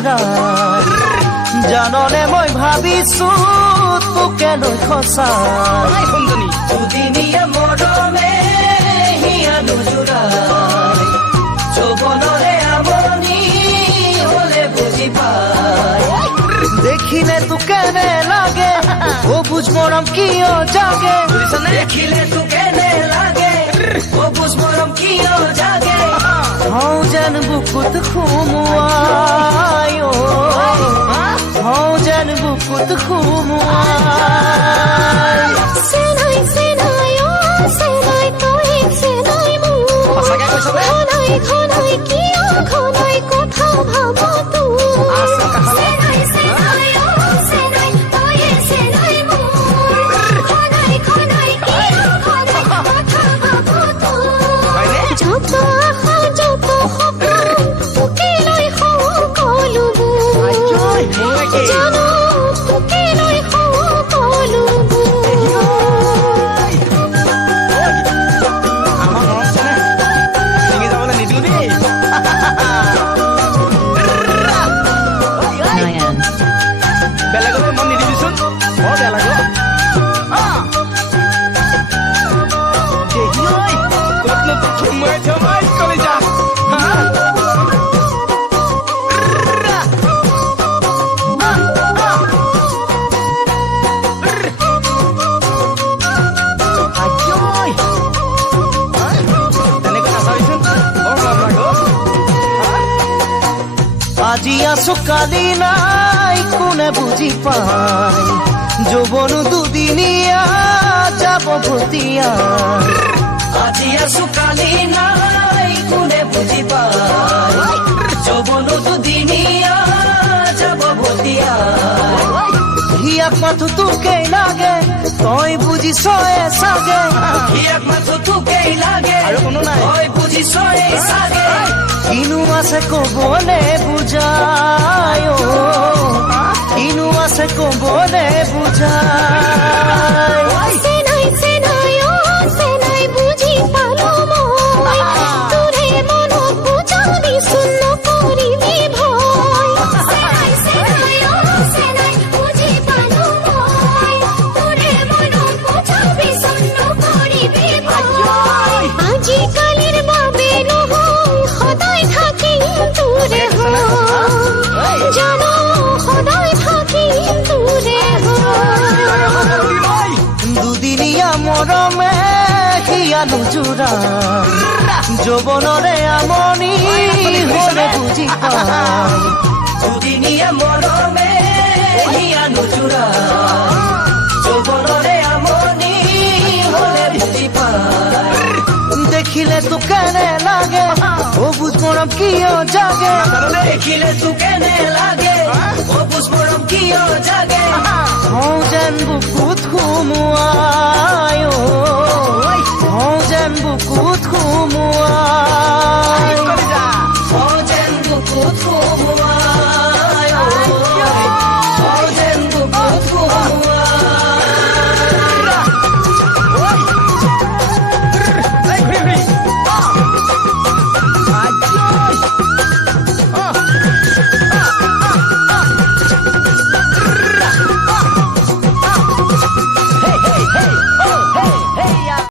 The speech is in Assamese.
নুজুৰাই জাননে মই ভাবিছো তোকে লৈ খচাই দুদিনীয়া মৰমে হিয়া নুজুৰাই যৌৱনৰে আমনি হলে বুজি পায় দেখিলে তোকে নে লাগে ও বুঝ মৰম কিয় জাগে দেখিলে তোকে নে লাগে ও বুঝ মৰম কিয় জাগে হও যেন বুকুত খুমুৱাই হও যেন বুকুত খুমুৱাই চেনাই চেনাই ও চেনাই তই চেনাই মোৰ খনাই খনাই কিয় খনাই কথা ভাব চেনাই চেনাই ও চেনাই তই চেনাই মোৰ খনাই খনাই কিয় খনাই কথা ভাব যত আশা যত সপোন তোকে লৈ সকলোবোৰ জানো তোকে লৈ বেলেগলৈ মন নিদিবিচোন বৰ বেয়া লাগে ক'তনো তোক সোমাই থমাই কলে যা আজি আছো কালি নাই কোনে বুজি পায় যৌৱন দুদিনীয়া যাব ভতিয়া আজি আছো কালি নাই কোনে বুজি পায় যৌৱন দুদিনীয়া যাব ভতিয়া হিয়াক মাথো তোকেই লাগে তই বুজিছয়ে চাগে হিয়াক মাথো তোকেই লাগে আৰু কোনো নাই তই বুজিছয়ে চাগে কিনো আছে কবলে বুজায় কিনো আছে কবলে বুজায় চেনাই চেনাই ও চেনাই বুজি পালো মই তোৰে মনত বুজাবিচোন নকৰিবি ভয় চেনাই চেনাই ও চেনাই বুজি পালো মই তোৰে মনত বুজাবিচোন নকৰিবি ভয় আজিকালিৰ বাবে নহয় সদায় থাকিম তোৰে হয় জানো সদায় থাকিম তোৰে হয় দুদিনীয়া মৰমে হিয়া নুজুৰাই যৌৱনৰে আমনি হলে বুজি পায় দুদিনীয়া মৰমে হিয়া নুজুৰাই যৌৱনৰে আমনি হলে বুজি পায় দেখিলে তোকে নে লাগে ও বুঝ মৰম কিয় জাগে দেখিলে তোকে নে লাগে ও বুঝ মৰম কিয় জাগে